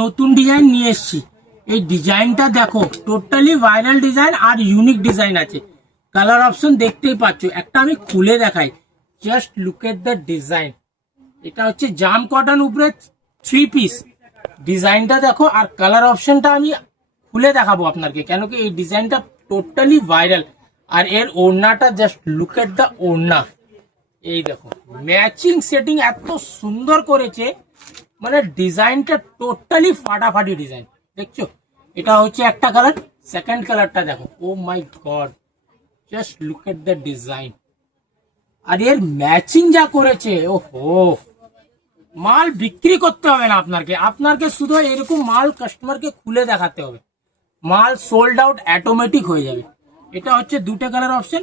নতুন ডিজাইন নিয়ে এসেছি। এই ডিজাইনটা দেখো, টোটালি ভাইরাল ডিজাইন আর ইউনিক ডিজাইন আছে। কালার অপশন দেখতেই পাচ্ছ, একটা আমি খুলে দেখাই। Just look at the design. এটা হচ্ছে জাম কটন উপরে 3 পিস। ডিজাইনটা দেখো, আর কালার অপশনটা আমি খুলে দেখাবো আপনাকে, কেন কি এই ডিজাইনটা টোটালি ভাইরাল। আর এর ওড়নাটা জাস্ট লুক এট দ্য ওড়না। এই দেখো, ম্যাচিং সেটিং এত সুন্দর করেছে, মানে ডিজাইনটা টোটালি ফাটাফাটি ডিজাইন। দেখছো, এটা হচ্ছে একটা কালার। সেকেন্ড কালারটা দেখো, oh my God, just look at the design. আর এর ম্যাচিং যা করেছে, ওহো, মাল বিক্রি করতে হবে না আপনাকে, আপনাকে শুধু এরকম মাল কাস্টমারকে খুলে দেখাতে হবে, মাল সোল্ড আউট অটোমেটিক হয়ে যাবে। এটা হচ্ছে দুটো কালার অপশন,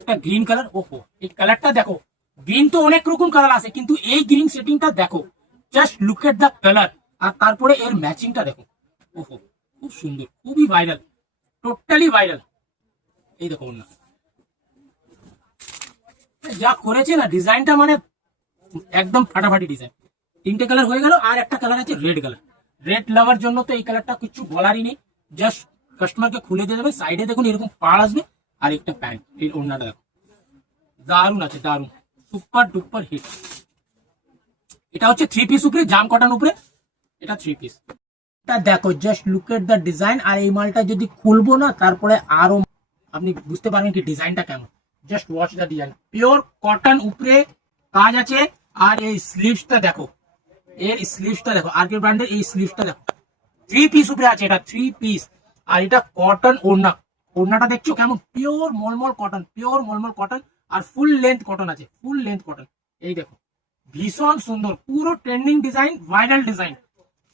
একটা গ্রিন কালার। ওহো, এই কালারটা দেখো, গ্রিন তো অনেক রকম কালার আছে, কিন্তু এই গ্রিন সেটিংটা দেখো, just look at the colour. আর তারপরে এর ম্যাচিংটা দেখো, ওহো, খুব সুন্দর, খুবই ভাইরাল, টোটালি ভাইরাল। এই দেখো না, যা করেছে না ডিজাইনটা, মানে একদম ফাটাফাটি ডিজাইন। তিনটে কালার হয়ে গেল, আর একটা কালার আছে রেড কালার। রেড লাভার জন্য তো এই কালারটা কিছু বলারই নেই, জাস্ট কাস্টমারকে খুলে দিয়ে দেবে। সাইডে দেখুন এরকম পাড় আসবে, আর একটা প্যান্ট। এই ওড়নাটা দেখো, দারুণ আছে, দারুণ, সুপার ডুপার হিট। এটা হচ্ছে 3 পিস উপরে, জাম কটন উপরে, এটা 3 পিস। এটা দেখো, just look at the design. আর এই মালটা যদি খুলবো না, তারপরে আরো আপনি বুঝতে পারবেন কি ডিজাইনটা কেমন। Just watch the design, pure cotton উপরে কাজ আছে। আর এই স্লিভসটা দেখো, এর স্লিভসটা দেখো, আরকে ব্র্যান্ডের এই স্লিভসটা দেখো, 3 পিস উপরে আছে, এটা 3 পিস। আর এটা কটন ওড়না, ওড়নাটা দেখছো কেমন, পিওর মলমল কটন, পিওর মলমল কটন। আর ফুল লেন্থ কটন আছে, ফুল লেন্থ কটন। এই দেখো, ভীষণ সুন্দর, পুরো trending design, viral design,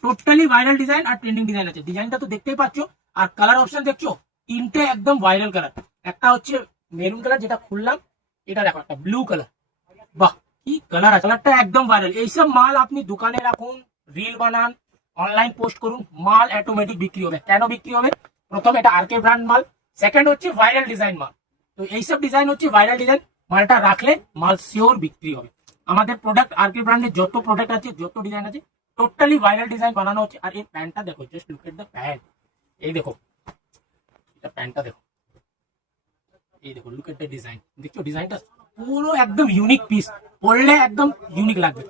totally viral design. আর ট্রেন্ডিং ডিজাইন আছে, ডিজাইনটা তো দেখতেই পাচ্ছ। আর কালার অপশন দেখছো, তিনটে একদম ভাইরাল কালার। একটা হচ্ছে মেরুন কালার, যেটা খুললাম, এটা দেখো একটা ব্লু কালার। বাহ, কি কালার আছে, কালারটা একদম ভাইরাল। এইসব মাল আপনি দোকানে রাখুন, রিল বানান, অনলাইন পোস্ট করুন, মাল অটোমেটিক বিক্রি হবে। কেন বিক্রি হবে? প্রথম, এটা আরকে ব্র্যান্ড মাল। সেকেন্ড হচ্ছে ভাইরাল ডিজাইন মাল। তো এইসব ডিজাইন হচ্ছে ভাইরাল ডিজাইন, মালটা রাখলে মাল শিওর বিক্রি হবে। আমাদের প্রোডাক্ট, আরকে ব্র্যান্ডের যত প্রোডাক্ট আছে, যত ডিজাইন আছে, টোটালি ভাইরাল ডিজাইন বানানো হচ্ছে। আর এই প্যান্টটা দেখো, just look at the pant. এই দেখো, এটা প্যান্টটা দেখো, এই দেখো, লুক এট দ্য ডিজাইন। দেখছো ডিজাইনটা পুরো একদম ইউনিক পিস, পরলে একদম ইউনিক লাগবে।